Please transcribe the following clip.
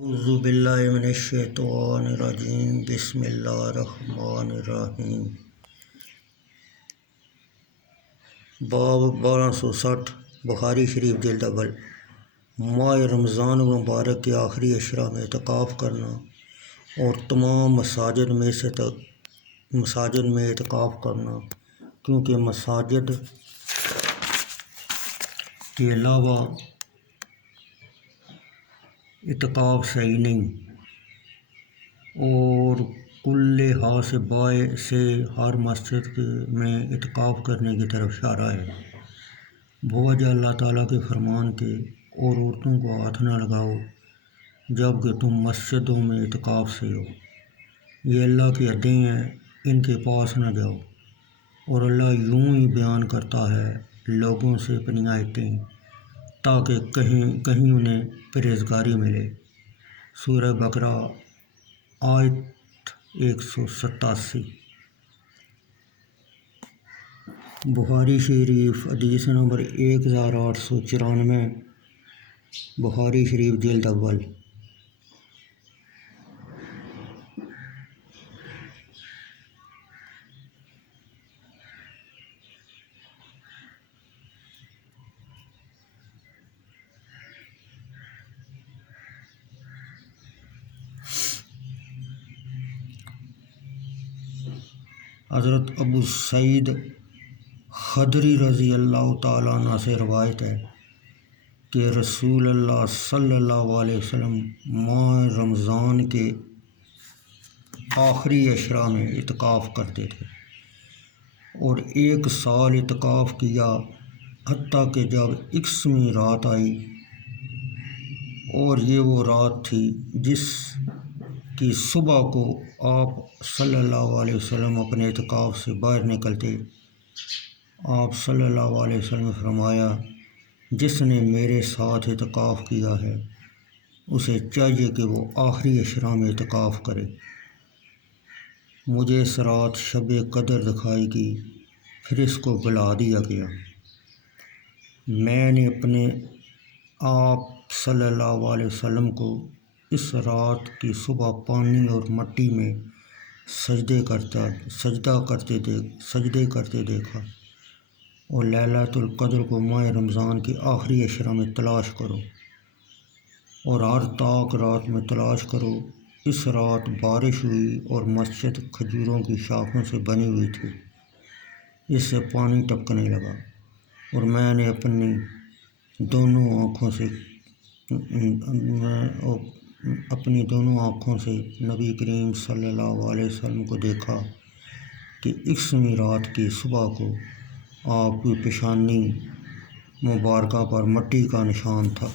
اعوذ باللہ من الشیطان الرجیم بسم اللہ الرحمن الرحیم۔ باب 1260 بخاری شریف جلد اول۔ ماہ رمضان مبارک کے آخری اشرا میں اعتکاف کرنا اور تمام مساجد میں اعتکاف کرنا، کیونکہ مساجد کے علاوہ اعتکاف صحیح نہیں، اور کل لحاظ سے بائے سے ہر مسجد میں اعتکاف کرنے کی طرف اشارہ ہے، بوجہ اللہ تعالیٰ کے فرمان کے، اور عورتوں کو ہاتھ نہ لگاؤ جب کہ تم مسجدوں میں اعتکاف سے ہو، یہ اللہ کی حدیں ہیں، ان کے پاس نہ جاؤ۔ اور اللہ یوں ہی بیان کرتا ہے لوگوں سے اپنی آیتیں تاکہ کہیں انہیں پرہیزگاری ملے۔ سورہ بقرہ آیت 187۔ بخاری شریف حدیث نمبر 1894۔ بخاری شریف جلد اول۔ حضرت ابو سعید خدری رضی اللہ تعالیٰ عنہ سے روایت ہے کہ رسول اللہ صلی اللہ علیہ وسلم ماہ رمضان کے آخری اشرا میں اعتکاف کرتے تھے، اور 1 سال اعتکاف کیا، حتیٰ کہ جب 21ویں رات آئی، اور یہ وہ رات تھی جس کی صبح کو آپ صلی اللہ علیہ وسلم اپنے اعتکاف سے باہر نکلتے۔ آپ صلی اللہ علیہ وسلم نے فرمایا، جس نے میرے ساتھ اعتکاف کیا ہے اسے چاہیے کہ وہ آخری اشرا میں اعتکاف کرے۔ مجھے اس رات شب قدر دکھائی گئی، پھر اس کو بلا دیا گیا۔ میں نے اپنے آپ صلی اللہ علیہ وسلم کو اس رات کی صبح پانی اور مٹی میں سجدے کرتے دیکھا، اور لیلۃ القدر کو ماہ رمضان کے آخری اشرا میں تلاش کرو، اور ہر طاق رات میں تلاش کرو۔ اس رات بارش ہوئی اور مسجد کھجوروں کی شاخوں سے بنی ہوئی تھی، اس سے پانی ٹپکنے لگا، اور میں نے اپنی دونوں آنکھوں سے نبی کریم صلی اللہ علیہ وسلم کو دیکھا کہ 21ویں رات کی صبح کو آپ کی پیشانی مبارکہ پر مٹی کا نشان تھا۔